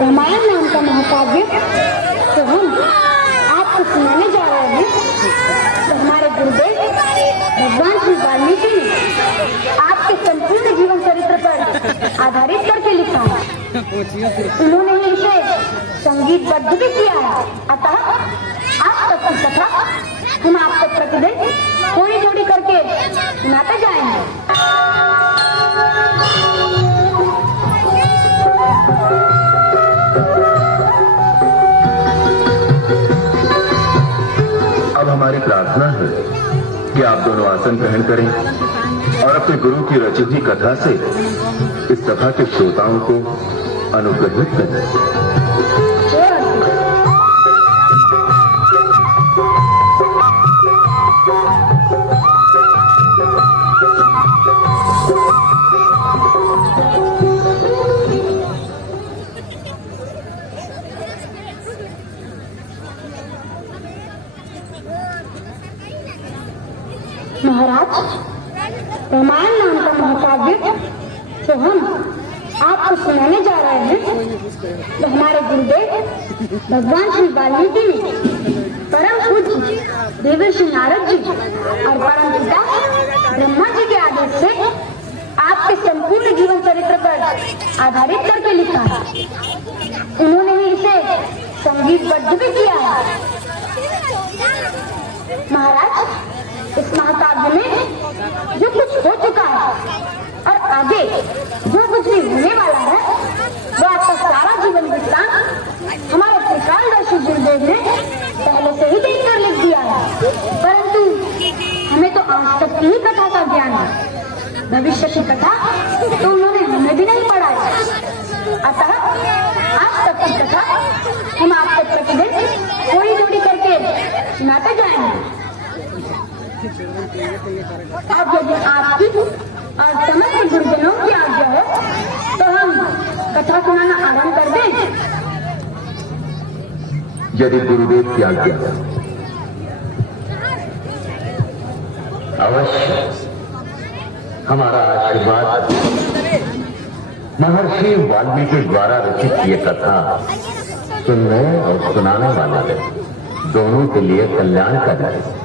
रामायण नाम का महाकाव्य तो हम आपको सुनाने जा रहे हैं। तो हमारे गुरुदेव भगवान श्री वाल्मीकि ने आपके संपूर्ण जीवन चरित्र पर आधारित करके लिखा है। उन्होंने ही इसे संगीतबद्ध भी किया है। अतः आप तक की कथा हम आपको प्रतिदिन थोड़ी थोड़ी करके सुनाते जाएंगे। अब हमारी प्रार्थना है कि आप दोनों आसन ग्रहण करें और अपने गुरु की रची हुई कथा से इस सभा के श्रोताओं को अनुग्रहित करें। महाराज, रामायण नाम का महाकाव्य तो हम आपको सुनाने जा रहे हैं। तो हमारे गुरुदेव भगवान श्री वाल्मीकि ने परम पूज्य देवर्षि नारद जी और परम पिता ब्रह्मा जी के आदेश से आपके संपूर्ण जीवन चरित्र पर आधारित करके लिखा है। उन्होंने ही इसे संगीतबद्ध भी किया है। महाराज, इस महाकाव्य में जो कुछ हो चुका है और आगे जो कुछ भी होने वाला है वो आपका सारा जीवन वृत्तांत हमारे त्रिकालदर्शी गुरुदेव ने पहले से ही देख कर लिख दिया है। परंतु हमें तो आज तक की ही कथा का ज्ञान है, भविष्य की कथा तो उन्होंने हमें भी नहीं पढ़ाई। अतः आज तक की कथा हम आपको प्रतिदिन थोड़ी थोड़ी करके सुनाते जाएंगे। अब यदि आपकी और समस्त गुरुजनों की आज्ञा हो तो हम कथा सुनाना आरंभ कर दें। यदि गुरुदेव की आज्ञा अवश्य। हमारा आशीर्वाद महर्षि वाल्मीकि द्वारा रचित ये कथा सुनने और सुनाने वाले दोनों के लिए कल्याणकारी है।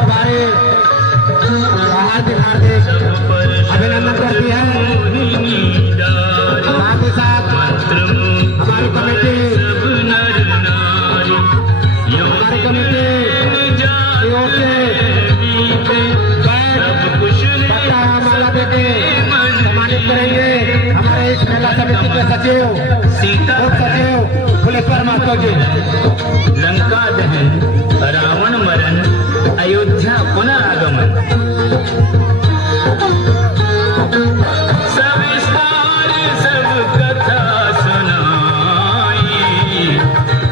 प्रभारी हार्दिक अभिनंदन करती है। साथ ही साथ हमारी कमेटी की ओर से माला देके सम्मानित करेंगे हमारे इस मेला समिति के सचिव उप सचिव फुलेश्वर महतो जी। लंका दहन, रावण मरण, अयोध्या पुनः आगमन, सविस्तार सब कथा सुनाई,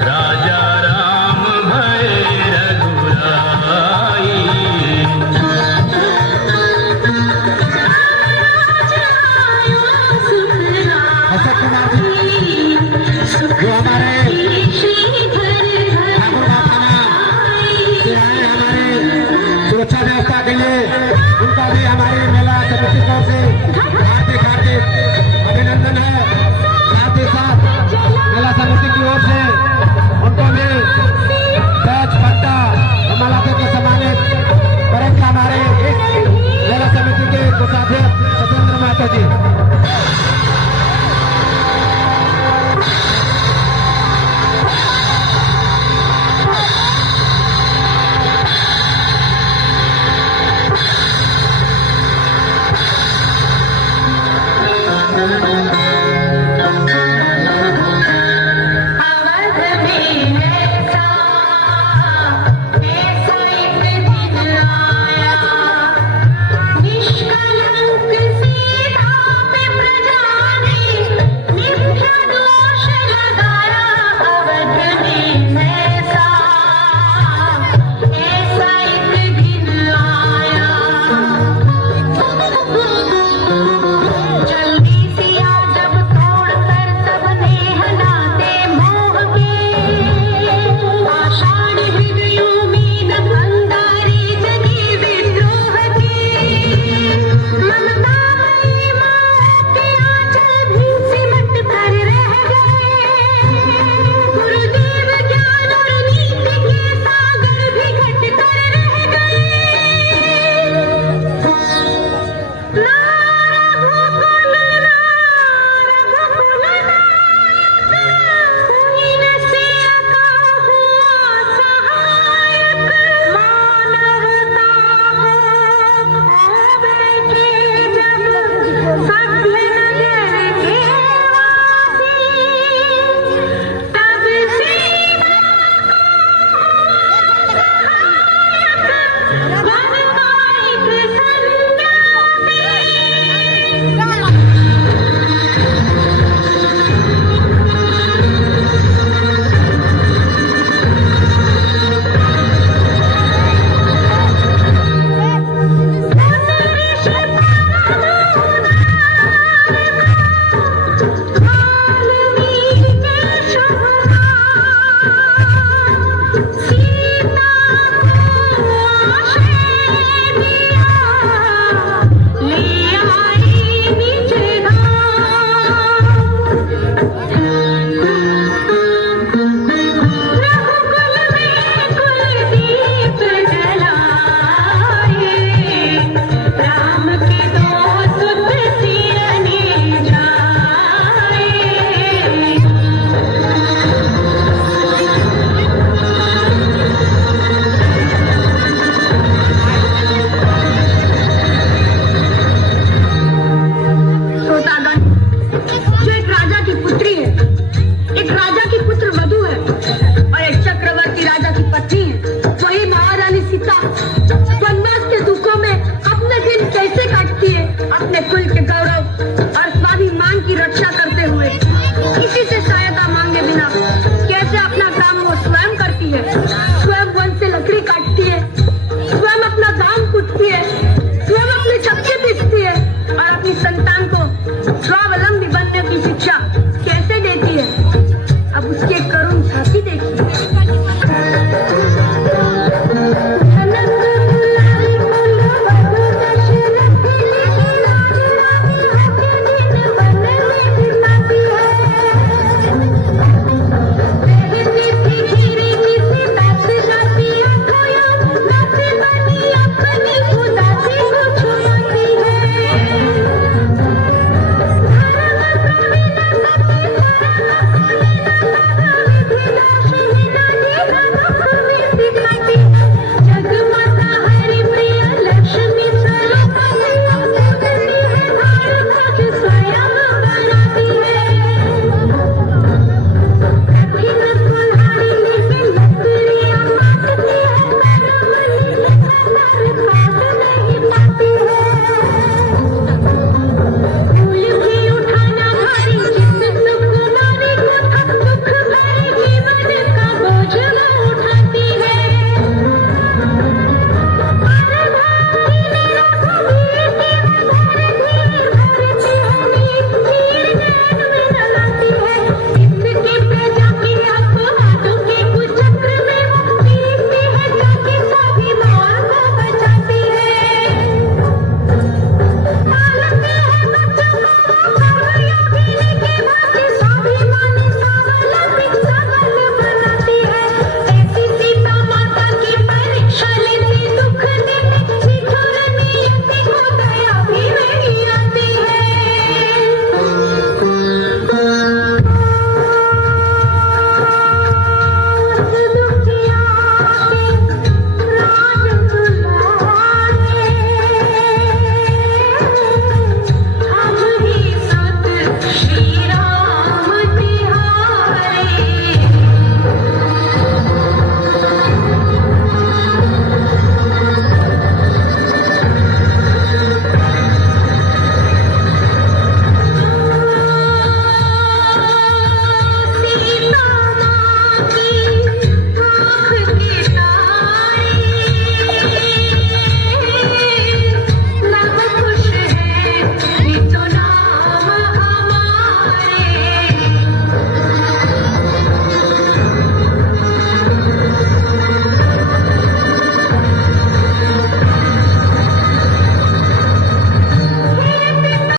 राजा राम भय रघुराई। ऐसा कुमार जी जो